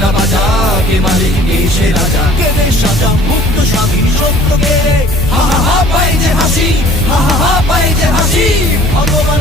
বাংলা বাজা, কে মালিক কে সে রাজা, কে দেশ সাজা মুক্ত স্বাধীন সত্য কে রে, হা হা হা পাই যে হাসি, হা হা হা পাই যে হাসি। ভগবান